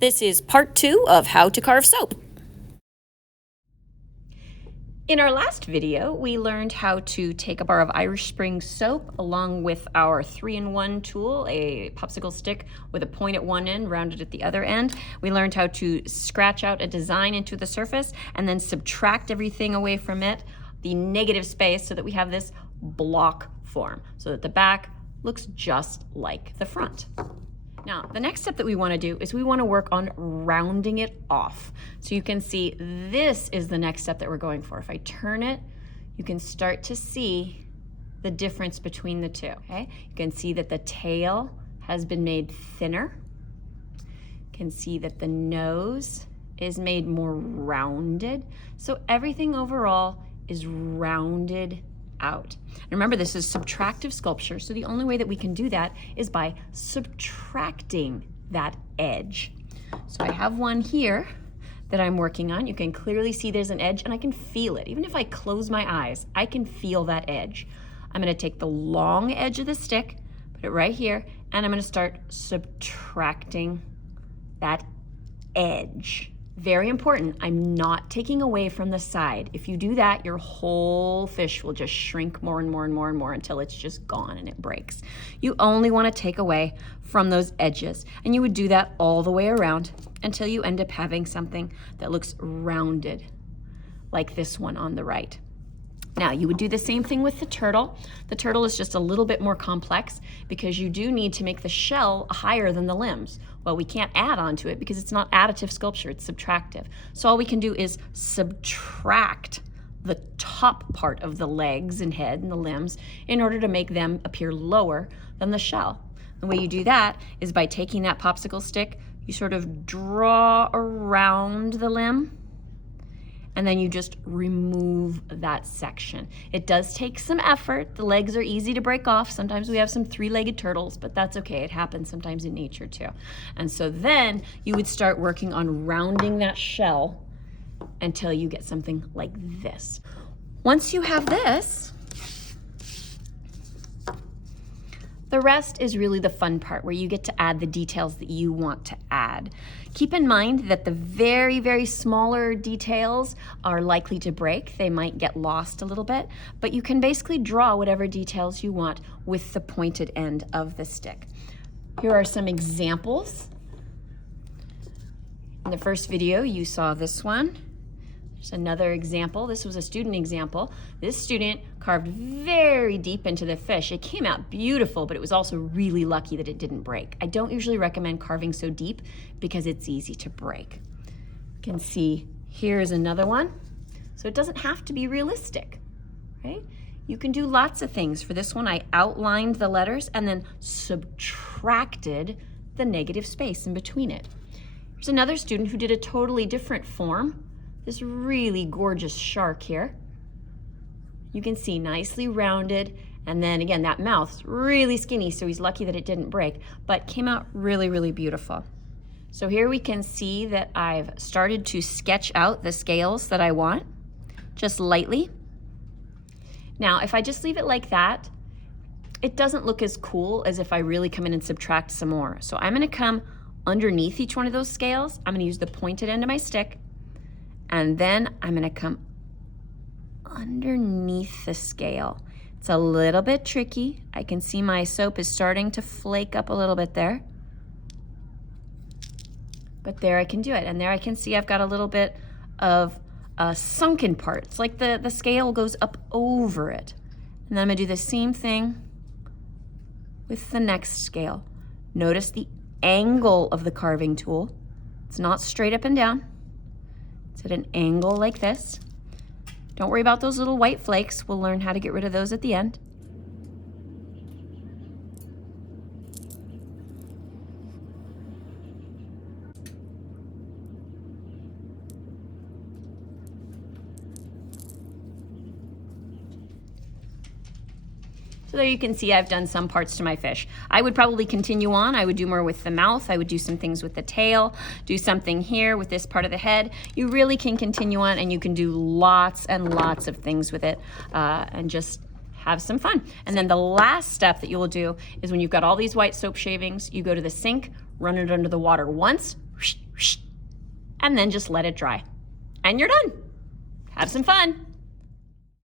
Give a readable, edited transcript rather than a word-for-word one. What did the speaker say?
This is part 2 of how to carve soap. In our last video, we learned how to take a bar of Irish Spring soap along with our 3-in-1 tool, a popsicle stick with a point at one end, rounded at the other end. We learned how to scratch out a design into the surface and then subtract everything away from it, the negative space, so that we have this block form, so that the back looks just like the front. Now, the next step that we want to do is we want to work on rounding it off. So you can see this is the next step that we're going for. If I turn it, you can start to see the difference between the two, okay? You can see that the tail has been made thinner. You can see that the nose is made more rounded. So everything overall is rounded out. And remember, this is subtractive sculpture, so the only way that we can do that is by subtracting that edge. So I have one here that I'm working on. You can clearly see there's an edge, and I can feel it. Even if I close my eyes, I can feel that edge. I'm going to take the long edge of the stick, put it right here, and I'm going to start subtracting that edge. Very important, I'm not taking away from the side. If you do that, your whole fish will just shrink more and more and more and more until it's just gone and it breaks. You only want to take away from those edges, and you would do that all the way around until you end up having something that looks rounded, like this one on the right. Now, you would do the same thing with the turtle. The turtle is just a little bit more complex because you do need to make the shell higher than the limbs. Well, we can't add on to it because it's not additive sculpture, it's subtractive. So all we can do is subtract the top part of the legs and head and the limbs in order to make them appear lower than the shell. The way you do that is by taking that popsicle stick, you sort of draw around the limb, and then you just remove that section. It does take some effort. The legs are easy to break off. Sometimes we have some 3-legged turtles, but that's okay. It happens sometimes in nature too. And so then you would start working on rounding that shell until you get something like this. Once you have this, the rest is really the fun part, where you get to add the details that you want to add. Keep in mind that the very, very smaller details are likely to break. They might get lost a little bit, but you can basically draw whatever details you want with the pointed end of the stick. Here are some examples. In the first video, you saw this one. There's another example. This was a student example. This student carved very deep into the fish. It came out beautiful, but it was also really lucky that it didn't break. I don't usually recommend carving so deep because it's easy to break. You can see here's another one. So it doesn't have to be realistic, right? You can do lots of things. For this one, I outlined the letters and then subtracted the negative space in between it. There's another student who did a totally different form. This really gorgeous shark here. You can see nicely rounded, and then again, that mouth's really skinny, so he's lucky that it didn't break, but came out really, really beautiful. So here we can see that I've started to sketch out the scales that I want, just lightly. Now, if I just leave it like that, it doesn't look as cool as if I really come in and subtract some more. So I'm gonna come underneath each one of those scales. I'm gonna use the pointed end of my stick, and then I'm gonna come underneath the scale. It's a little bit tricky. I can see my soap is starting to flake up a little bit there. But there I can do it. And there I can see I've got a little bit of a sunken part. It's like the scale goes up over it. And then I'm gonna do the same thing with the next scale. Notice the angle of the carving tool. It's not straight up and down. It's at an angle like this. Don't worry about those little white flakes. We'll learn how to get rid of those at the end. So there you can see I've done some parts to my fish. I would probably continue on. I would do more with the mouth. I would do some things with the tail, do something here with this part of the head. You really can continue on, and you can do lots and lots of things with it and just have some fun. And then the last step that you will do is when you've got all these white soap shavings, you go to the sink, run it under the water once, and then just let it dry. And you're done. Have some fun.